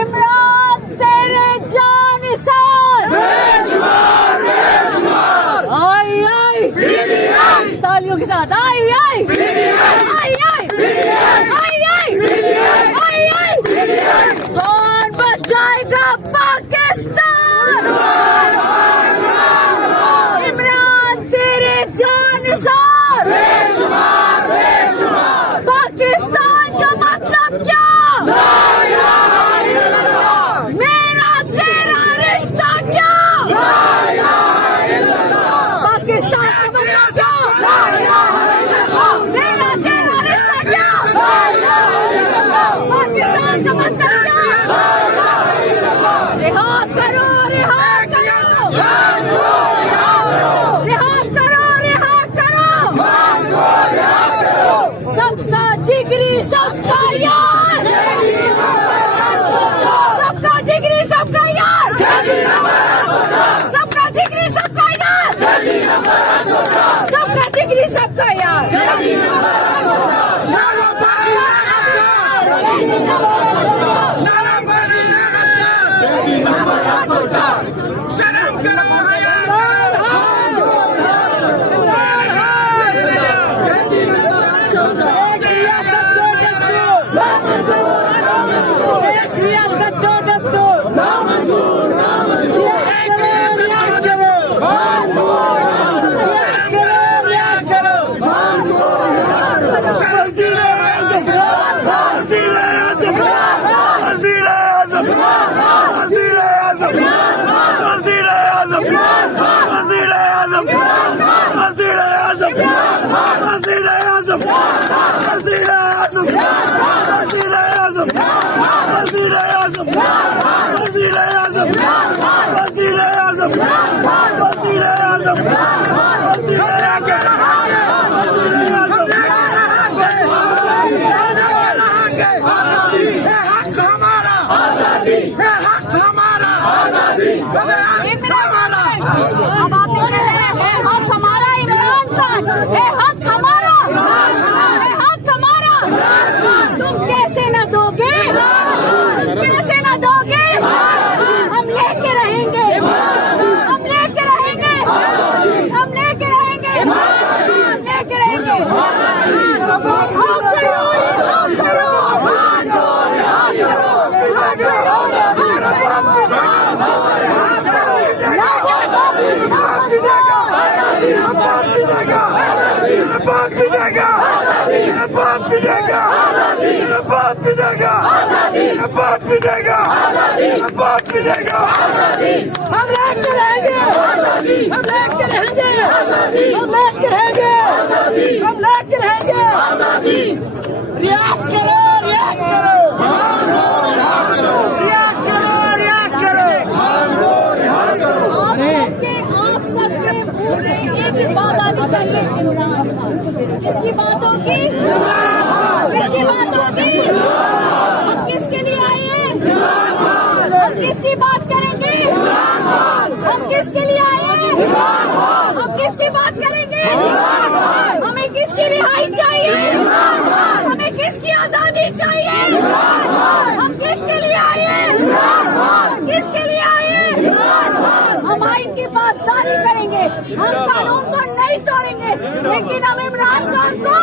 इमरान तेरे जानिसार आई आई तालियों के साथ आई आई आई आई आई आई कौन बचाएगा पाकिस्तान? इमरान तेरे जानिसार पाकिस्तान का मतलब क्या? मेरा तेरा रिश्ता क्या? पाकिस्तान का मतलब क्या? मेरा तेरा रिश्ता क्या? पाकिस्तान का मतलब क्या? रिहा करो रिहा करो रिहा करो रिहा करो सबका जिगरी सबका यार सबका जिगरी सबका यार सबका जिगरी सबका यार सबका जिगरी सबका यार हम लेके रहेंगे हम लेके रहेंगे हम लेके रहेंगे हम लेके रहेंगे रियाक्ट करो रियाक्ट करो रियाक्ट करो रियाक्ट करो आप सबके मुंह से एक ही बात आनी चाहिए इमरान खान किसकी बातों की किसकी बातों की हम किसके लिए आए हैं हम किसकी बात करेंगे हम किसके लिए आए हैं हम किसकी बात करेंगे हमें किसकी रिहाई चाहिए हमें किसकी आजादी चाहिए हम किसके लिए आए हैं किसके लिए आए हैं हम आइन की पासदारी करेंगे हम कानून को नहीं तोड़ेंगे लेकिन हम इमरान खान को